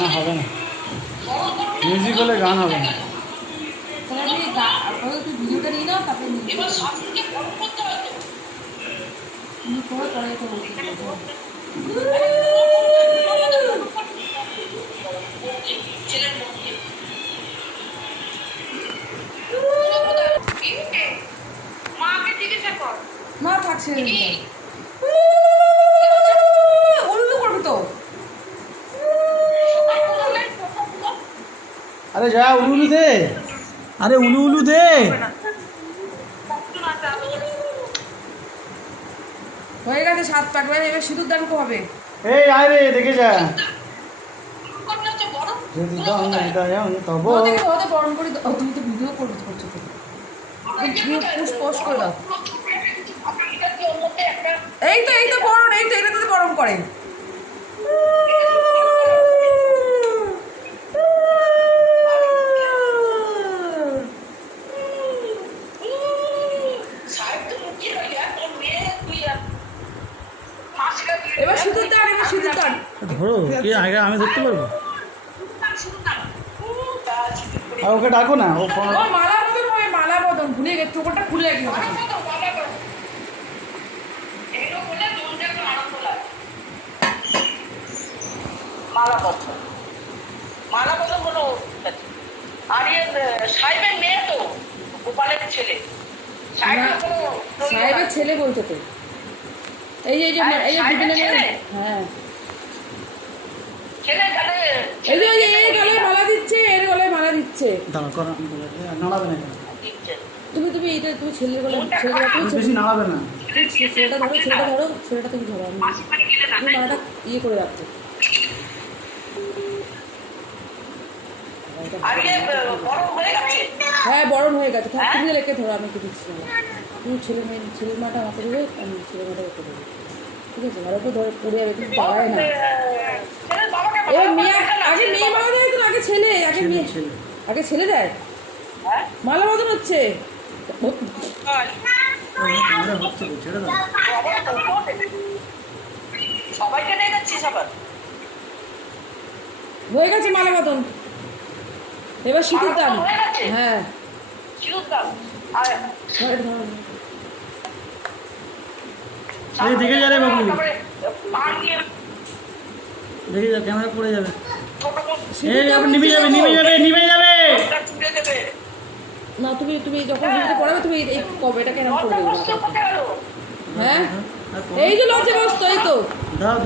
না হবে না, মিউজিক হলে গান হবে না। ভিডিওটা নিয়ে নাও, তারপরে মা থাকছে উল্লু করবি তো। আরে যা উলু দে, আরে উলু দে। হয়ে গেছে 7 পাক, এবার সিঁদুর দান হবে। এই আয় রে, দেখে যা। যদি দয়ান তব ওদের বরণ করে দাও। তুমি তো ভিডিও করছো তো, পোস্ট করে দাও। এই তো বরণ, এই তো এটা তো বরণ করে। এবার সিঁদুর দান, এবার সিঁদুর দান ধরো। কি আগে আমি ধরতে পারবো? আর ওকে ডাকো না, ও মালা বদন হয়, মালা বদন ভুলে গেছে, টোকনটা খুলে রাখি। মালা বদন হলো আর সাহেবের মেয়ে তো, গোপালের ছেলে। সাহেবের ছেলে বলতে তো এই যে হ্যাঁ, এই যে এই গলায় মালা দিচ্ছে, এর গলায় মালা দিচ্ছে। নাড়াবে না, তুমি এটা তুমি ছেলের গলায়, বেশি নাড়াবে না। ছেলেটা ধরো, ছেলেটা তুমি ধরো, তুমি মালাটা ইয়ে করে রাখছো। হ্যাঁ বরণ হয়ে গেছে, তুমি লেখে ধরো, আমি একটু দিচ্ছি না। তুমি ছেলের মাটা আমাকে দেবে, আমি ছেলের মাটা ওকে দেবো, ঠিক আছে? ভালো করে ধরে পড়ে যাবে, তুমি পাড়ায় না। এবার মেয়ে আগে, মেয়ে মালা দেয় তো, আগে ছেলে, আগে ছেলে দেয়। মালা বদন হচ্ছে। হয়ে গেছে মালা বদন, এবার সিঁদুর দান। হ্যাঁ দেখে যা রে বাবু, দেখে যা, ক্যামেরা পড়ে যাবে। নিভে যাবে। না তুমি যখন ভিডিওতে পড়াবে, তুমি এই কবেটাকে এরকম করে দেবে। হ্যাঁ এই যে লজ্জা বস্ত, এই তো দাও।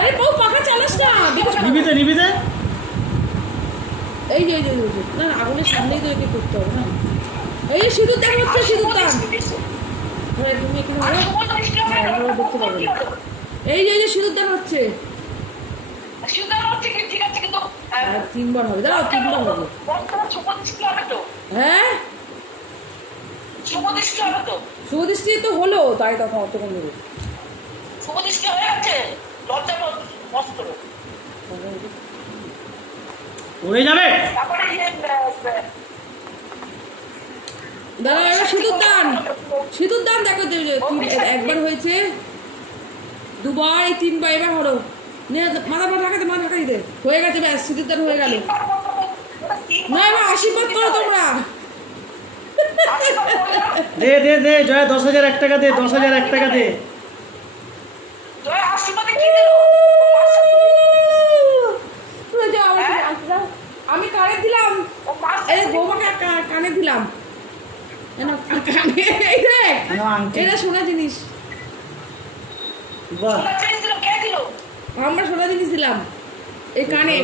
আরে বউ পাখা চালাস না, নিবিতে এই যে না আগুনের সামনেই তো একে করতে হবে না। এই যে সিঁদুর দান হচ্ছে, সিঁদুর দান। তুমি এখানে দেখতে পাবে না। এই যে সিঁদুর দান হচ্ছে, 3বার হবে, দাঁড়াও 3বার হবে। হ্যাঁ শুভদৃষ্টি তো হলো, তাই তখন অতক্ষণ দেবে। পড়ে যাবে। দাঁড়াও, এবার সিঁদুর দান দেখো, একবার হয়েছে, 2বার, এই 3বার, এবার হলো। মাথা ঢাকা দিতে হয়ে গেছে, ব্যাস সিঁদুর দান হয়ে গেল। না এবার আশীর্বাদ করো তোমরা। দে জয়া, 10,000 1 টাকা দে, 10,000 1 টাকা দে। আমি কানে দিলাম, এই বৌমাকে কানে দিলাম, এটা সোনা জিনিস, আমরা সোনা জিনিস দিলাম এই কানে।